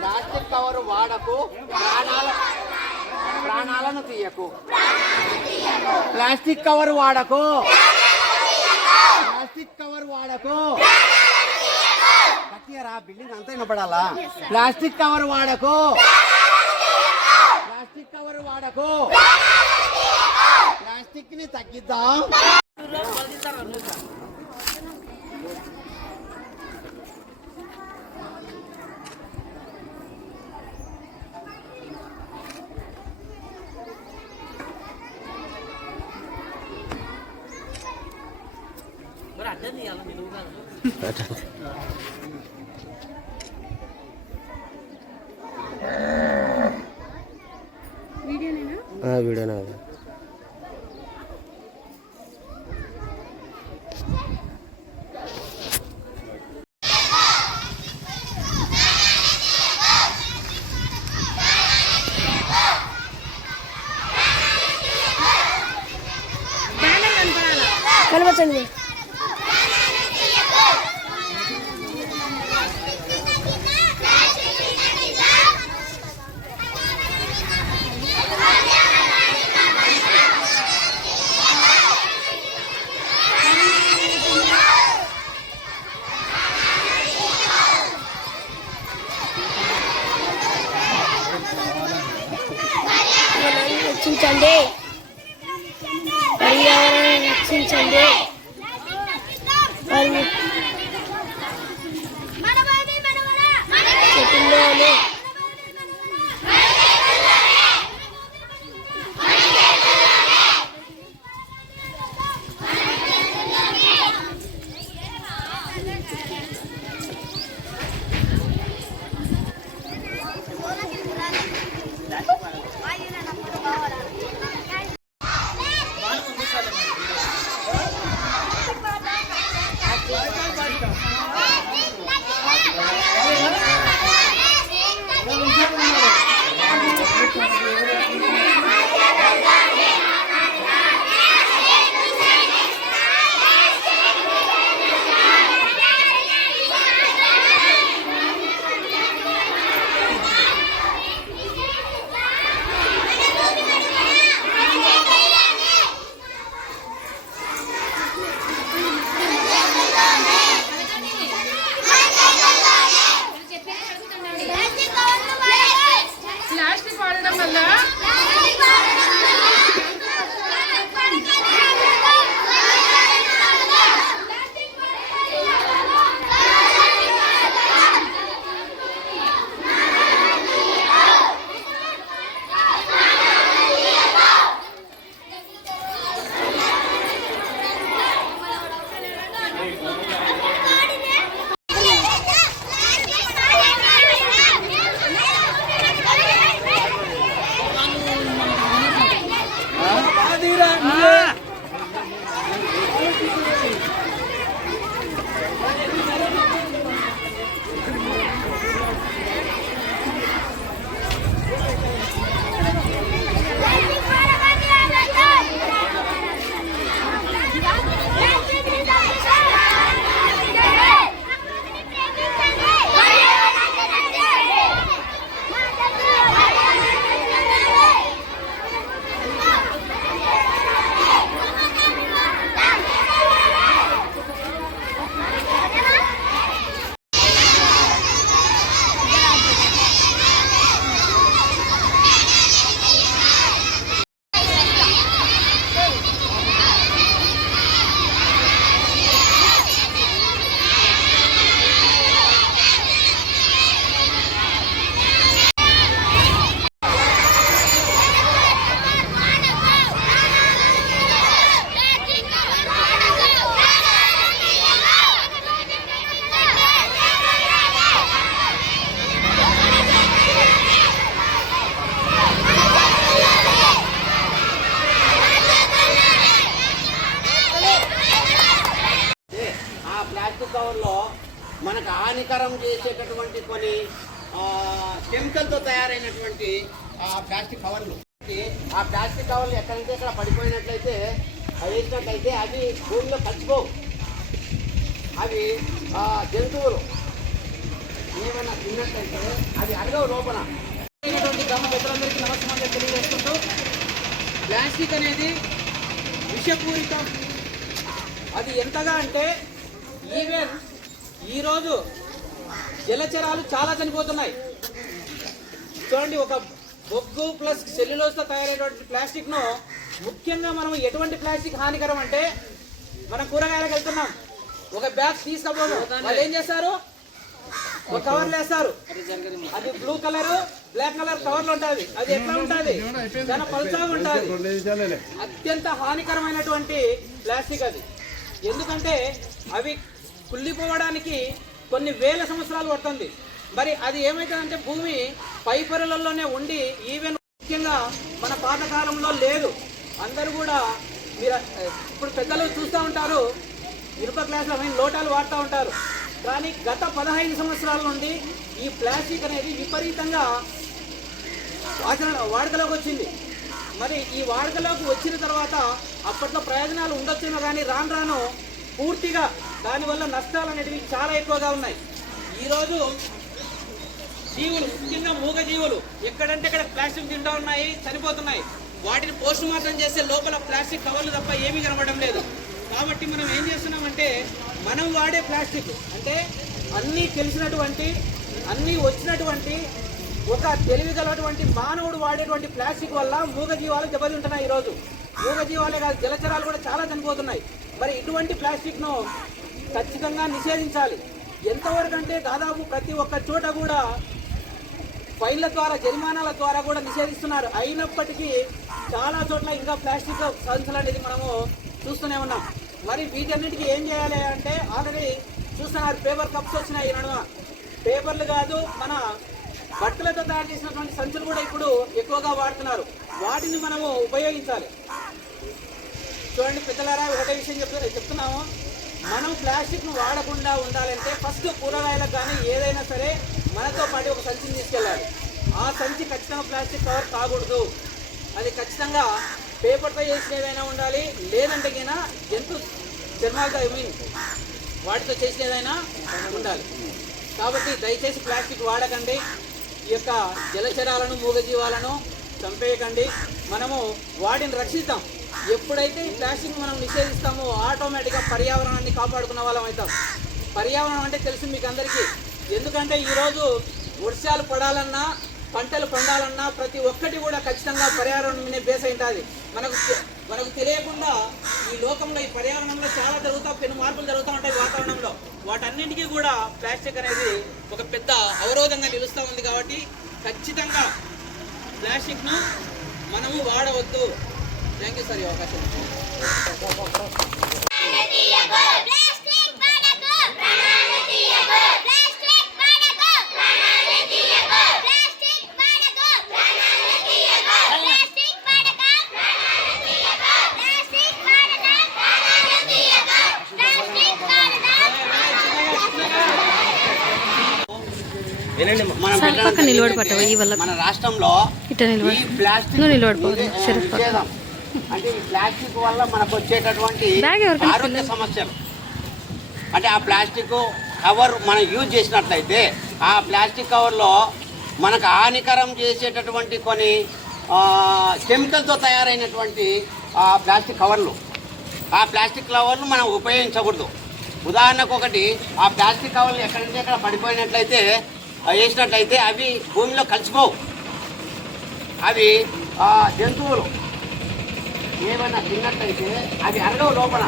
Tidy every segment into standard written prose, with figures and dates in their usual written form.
Plastic cover వాడకు, ప్రాణాలను తీయకు. Plastic cover వాడకు, ప్లాస్టిక్ కవర్ వాడకు. గట్టిగా బిల్డింగ్ అంతా వినపడాలా. ప్లాస్టిక్ కవర్ వాడకు, ప్లాస్టిక్ కవర్ వాడకు. ప్లాస్టిక్ ని తగ్గిద్దాం. వీడియోనా కలవచ్చండి. రక్షించండి, పర్యావరణాన్ని రక్షించండి. చెట్టుల్లోనే మనకు హానికరం చేసేటటువంటి కొన్ని కెమికల్తో తయారైనటువంటి ప్లాస్టిక్ కవర్లు. ఆ ప్లాస్టిక్ కవర్లు ఎక్కడంటే ఇక్కడ పడిపోయినట్లయితే వేసినట్లయితే అవి భూమిలో కలిసిపోవు. అవి జంతువులు ఏమైనా తిన్నట్టయితే అది అడగవు లోపల. గ్రామ పెద్దలందరికీ నమస్కారం తెలియజేసుకుంటూ, ప్లాస్టిక్ అనేది విషపూరితం. అది ఎంతగా అంటే ఈవెన్ ఈరోజు జలచరాలు చాలా చనిపోతున్నాయి. చూడండి, ఒక బొగ్గు ప్లస్ సెల్యులోస్తో తయారైనటువంటి ప్లాస్టిక్ను ముఖ్యంగా మనం ఎటువంటి ప్లాస్టిక్ హానికరం అంటే, మనం కూరగాయలకు వెళ్తున్నాం, ఒక బ్యాగ్ తీసుకపోదు, వాళ్ళు ఏం చేస్తారు, ఒక కవర్లు వేస్తారు. అది బ్లూ కలర్ బ్లాక్ కలర్ కవర్లు ఉంటుంది. అది ఎట్లా ఉంటుంది, చాలా పల్చగా ఉంటుంది. అత్యంత హానికరమైనటువంటి ప్లాస్టిక్ అది. ఎందుకంటే అవి కుళ్ళిపోవడానికి కొన్ని వేల సంవత్సరాలు పడుతుంది. మరి అది ఏమవుతుందంటే భూమి పైపొరలలోనే ఉండి, ఈవెన్ ముఖ్యంగా మన పాతకాలంలో లేదు. అందరూ కూడా మీరు ఇప్పుడు పెద్దలు చూస్తూ ఉంటారు, ఇనుప గ్లాసులు లోటాలు వాడుతూ ఉంటారు. కానీ గత 15 సంవత్సరాల నుండి ఈ ప్లాస్టిక్ అనేది విపరీతంగా వాడుకలోకి వచ్చింది. మరి ఈ వాడుకలోకి వచ్చిన తర్వాత అప్పట్లో ప్రయోజనాలు ఉండొచ్చేమో, కానీ రాను రాను పూర్తిగా దానివల్ల నష్టాలు అనేటివి చాలా ఎక్కువగా ఉన్నాయి. ఈరోజు జీవులు, ముఖ్యంగా మూగ జీవులు ఎక్కడంటే అక్కడ ప్లాస్టిక్ తింటూ ఉన్నాయి, చనిపోతున్నాయి. వాటిని పోస్ట్ మార్టం చేసే లోపల ప్లాస్టిక్ కవర్లు తప్ప ఏమీ కనబడడం లేదు. కాబట్టి మనం ఏం చేస్తున్నామంటే, మనం వాడే ప్లాస్టిక్ అంటే అన్నీ తెలిసినటువంటి, అన్నీ వచ్చినటువంటి, ఒక తెలివిగలటువంటి మానవుడు వాడేటువంటి ప్లాస్టిక్ వల్ల మూగజీవాలు దెబ్బతింటున్నాయి. ఈరోజు మూగజీవాలే కాదు, జలచరాలు కూడా చాలా చనిపోతున్నాయి. మరి ఇటువంటి ప్లాస్టిక్ను ఖచ్చితంగా నిషేధించాలి. ఎంతవరకు అంటే దాదాపు ప్రతి ఒక్క చోట కూడా ఫైన్ల ద్వారా, జరిమానాల ద్వారా కూడా నిషేధిస్తున్నారు. అయినప్పటికీ చాలా చోట్ల ఇంకా ప్లాస్టిక్ సంచులు అనేది మనము చూస్తూనే ఉన్నాం. మరి వీటన్నిటికీ ఏం చేయాలి అంటే, ఆల్రెడీ చూస్తున్నారు పేపర్ కప్స్ వచ్చినాయి. ఈ నడుమ పేపర్లు కాదు, మన బట్టలతో తయారు చేసినటువంటి సంచులు కూడా ఇప్పుడు ఎక్కువగా వాడుతున్నారు. వాటిని మనము ఉపయోగించాలి. చూడండి పెద్దలారా, ఒకటే విషయం చెప్తున్నాము, మనం ప్లాస్టిక్ను వాడకుండా ఉండాలంటే ఫస్ట్ కూరగాయలకు కానీ ఏదైనా సరే మనతో పాటు ఒక సంచిని తీసుకెళ్ళాలి. ఆ సంచి ఖచ్చితంగా ప్లాస్టిక్ కవర్ కాకూడదు. అది ఖచ్చితంగా పేపర్తో చేసిన ఏదైనా ఉండాలి, లేదంటే కింద జంతు చర్మాలతో వాటితో చేసిన ఏదైనా ఉండాలి. కాబట్టి దయచేసి ప్లాస్టిక్ వాడకండి. ఈ యొక్క జలచరాలను, మూగజీవాలను చంపేయకండి. మనము వాటిని రక్షిద్దాం. ఎప్పుడైతే ఈ ప్లాస్టిక్ మనం నిషేధిస్తామో ఆటోమేటిక్గా పర్యావరణాన్ని కాపాడుకున్న వాళ్ళం అవుతాం. పర్యావరణం అంటే తెలుసు మీకు అందరికీ. ఎందుకంటే ఈరోజు వర్షాలు పడాలన్నా, పంటలు పండాలన్నా ప్రతి ఒక్కటి కూడా ఖచ్చితంగా పర్యావరణం మీద బేస్ అయి ఉంటుంది. మనకు తెలియకుండా ఈ లోకంలో, ఈ పర్యావరణంలో చాలా పెను మార్పులు జరుగుతూ ఉంటాయి వాతావరణంలో. వాటన్నింటికీ కూడా ప్లాస్టిక్ అనేది ఒక పెద్ద అవరోధంగా నిలుస్తూ ఉంది. కాబట్టి ఖచ్చితంగా ప్లాస్టిక్ను మనము వాడవద్దు. థ్యాంక్ యూ సార్ ఈ అవకాశం. మన రాష్ట్రంలో ఈ ప్లాస్టిక్ నిషేధం అంటే ఈ ప్లాస్టిక్ వల్ల మనకు వచ్చేటటువంటి ఆరోగ్య సమస్యలు అంటే, ఆ ప్లాస్టిక్ కవర్ మనం యూజ్ చేసినట్లయితే ఆ ప్లాస్టిక్ కవర్లో మనకు హానికరం చేసేటటువంటి కొన్ని కెమికల్తో తయారైనటువంటి ప్లాస్టిక్ కవర్లు, ఆ ప్లాస్టిక్ కవర్లు మనం ఉపయోగించకూడదు. ఉదాహరణకు ఒకటి, ఆ ప్లాస్టిక్ కవర్లు ఎక్కడంటే ఎక్కడ పడిపోయినట్లయితే వేసినట్లయితే అవి భూమిలో కలిసిపోవు. అవి జంతువులు ఏమైనా తిన్నట్లయితే అవి అరగవు లోపల,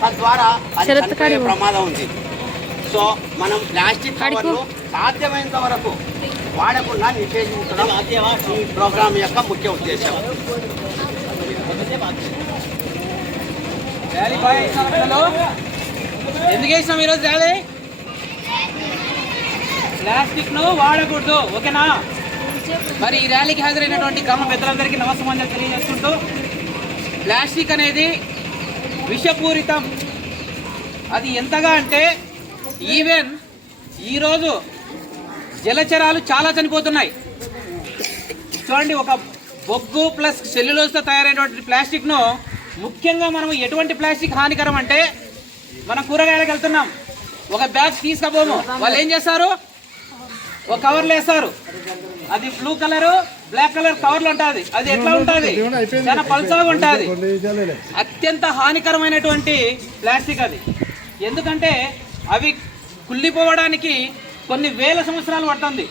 తద్వారా అది చనిపోయే ప్రమాదం ఉంది. సో మనం ప్లాస్టిక్ కవర్లు సాధ్యమైనంత వరకు వాడకుండా నిషేధించడం ఈ ప్రోగ్రాం యొక్క ముఖ్య ఉద్దేశం. ఎందుకు వేసాం ఈరోజు ర్యాలీ? ప్లాస్టిక్ ను వాడకూడదు, ఓకేనా? మరి ఈ ర్యాలీకి హాజరైనటువంటి గ్రామ పెద్దలందరికీ నమస్కారం తెలియజేసుకుంటూ, ప్లాస్టిక్ అనేది విషపూరితం. అది ఎంతగా అంటే ఈవెన్ ఈరోజు జలచరాలు చాలా చనిపోతున్నాయి. చూడండి, ఒక బొగ్గు ప్లస్ సెల్యులోస్తో తయారైనటువంటి ప్లాస్టిక్ను ముఖ్యంగా మనం ఎటువంటి ప్లాస్టిక్ హానికరం అంటే, మనం కూరగాయలకు వెళ్తున్నాం, ఒక బ్యాగ్ తీసుకపోము, వాళ్ళు ఏం చేస్తారు, ఒక కవర్లు వేస్తారు. అది బ్లూ కలర్ బ్లాక్ కలర్ కవర్లు ఉంటుంది. అది ఎట్లా ఉంటుంది, చాలా పల్చగా ఉంటుంది. అత్యంత హానికరమైనటువంటి ప్లాస్టిక్ అది. ఎందుకంటే అవి కుళ్ళిపోవడానికి కొన్ని వేల సంవత్సరాలు పడుతుంది.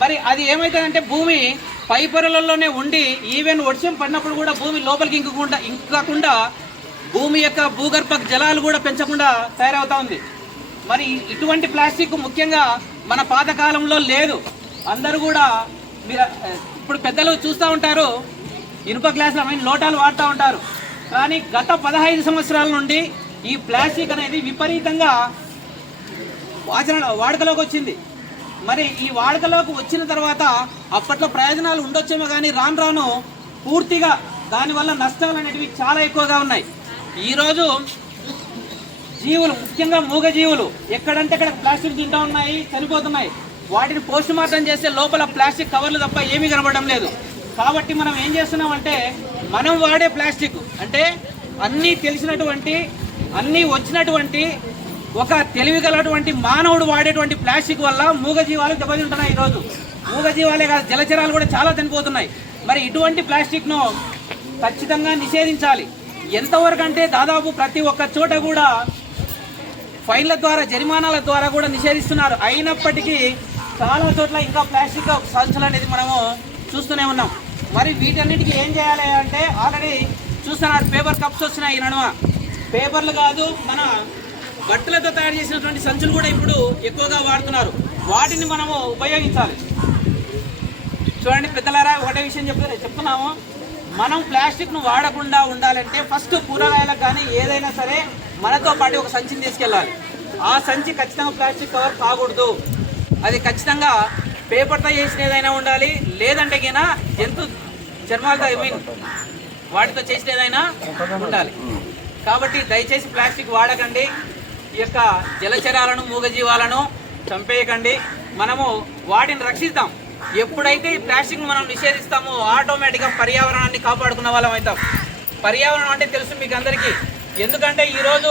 మరి అది ఏమవుతుందంటే భూమి పై పొరలలోనే ఉండి ఈవెన్ వర్షం పడినప్పుడు కూడా భూమి లోపలికి ఇంకకుండా భూమి యొక్క భూగర్భ జలాలు కూడా పెంచకుండా తయారవుతా ఉంది. మరి ఇటువంటి ప్లాస్టిక్ ముఖ్యంగా మన పాతకాలంలో లేదు. అందరూ కూడా మీరు ఇప్పుడు పెద్దలు చూస్తూ ఉంటారు, ఇనుప గ్లాసులు లోటాలు వాడుతూ ఉంటారు. కానీ గత 15 సంవత్సరాల నుండి ఈ ప్లాస్టిక్ అనేది విపరీతంగా వాడుకలోకి వచ్చింది. మరి ఈ వాడుకలోకి వచ్చిన తర్వాత అప్పట్లో ప్రయోజనాలు ఉండొచ్చేమో కానీ రాను రాను పూర్తిగా దానివల్ల నష్టాలు అనేటివి చాలా ఎక్కువగా ఉన్నాయి. ఈరోజు జీవులు, ముఖ్యంగా మూగ జీవులు ఎక్కడంటే అక్కడ ప్లాస్టిక్ తింటూ ఉన్నాయి, చనిపోతున్నాయి. వాటిని పోస్ట్ మార్టం చేస్తే లోపల ప్లాస్టిక్ కవర్లు తప్ప ఏమీ కనబడడం లేదు. కాబట్టి మనం ఏం చేస్తున్నామంటే మనం వాడే ప్లాస్టిక్ అంటే అన్నీ తెలిసినటువంటి అన్నీ వచ్చినటువంటి ఒక తెలివిగలటువంటి మానవుడు వాడేటువంటి ప్లాస్టిక్ వల్ల మూగజీవాలు దెబ్బతింటున్నాయి. ఈరోజు మూగజీవాలే కాదు, జలచరాలు కూడా చాలా చనిపోతున్నాయి. మరి ఇటువంటి ప్లాస్టిక్ను ఖచ్చితంగా నిషేధించాలి. ఎంతవరకు అంటే దాదాపు ప్రతి ఒక్క చోట కూడా ఫైన్ల ద్వారా, జరిమానాల ద్వారా కూడా నిషేధిస్తున్నారు. అయినప్పటికీ చాలా చోట్ల ఇంకా ప్లాస్టిక్ సంచులు అనేది మనము చూస్తూనే ఉన్నాం. మరి వీటన్నిటికీ ఏం చేయాలి అంటే ఆల్రెడీ చూస్తున్నారు, పేపర్ కప్స్ వచ్చినాయి. ఈ నడుమ పేపర్లు కాదు, మన బట్టలతో తయారు చేసినటువంటి సంచులు కూడా ఇప్పుడు ఎక్కువగా వాడుతున్నారు. వాటిని మనము ఉపయోగించాలి. చూడండి పెద్దలారా, ఒకటే విషయం చెప్తున్నాము. మనం ప్లాస్టిక్ను వాడకుండా ఉండాలంటే ఫస్ట్ కూరగాయలకు కానీ ఏదైనా సరే మనతో పాటు ఒక సంచిని తీసుకెళ్ళాలి. ఆ సంచి ఖచ్చితంగా ప్లాస్టిక్ కవర్ కాకూడదు. అది ఖచ్చితంగా పేపర్తో చేసిన ఏదైనా ఉండాలి, లేదంటే కినా జంతు చర్మాలతో వాటితో చేసిన ఏదైనా ఉండాలి. కాబట్టి దయచేసి ప్లాస్టిక్ వాడకండి. ఈ యొక్క జలచరాలను, మూగజీవాలను చంపేయకండి. మనము వాటిని రక్షిస్తాం. ఎప్పుడైతే ఈ ప్లాస్టిక్ను మనం నిషేధిస్తామో ఆటోమేటిక్గా పర్యావరణాన్ని కాపాడుకున్న వాళ్ళం అవుతాం. పర్యావరణం అంటే తెలుసు మీకు అందరికీ. ఎందుకంటే ఈరోజు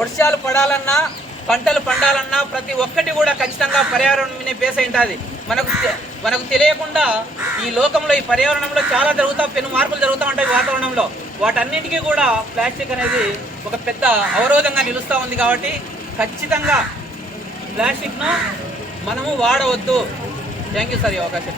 వర్షాలు పడాలన్నా, పంటలు పండాలన్నా ప్రతి ఒక్కటి కూడా ఖచ్చితంగా పర్యావరణం మీద బేస్ అయి ఉంటుంది. మనకు తెలియకుండా ఈ లోకంలో, ఈ పర్యావరణంలో చాలా పెను మార్పులు జరుగుతూ ఉంటాయి వాతావరణంలో. వాటన్నిటికీ కూడా ప్లాస్టిక్ అనేది ఒక పెద్ద అవరోధంగా నిలుస్తూ ఉంది. కాబట్టి ఖచ్చితంగా ప్లాస్టిక్ను మనము వాడవద్దు. థ్యాంక్ యూ సార్ ఈ అవకాశం.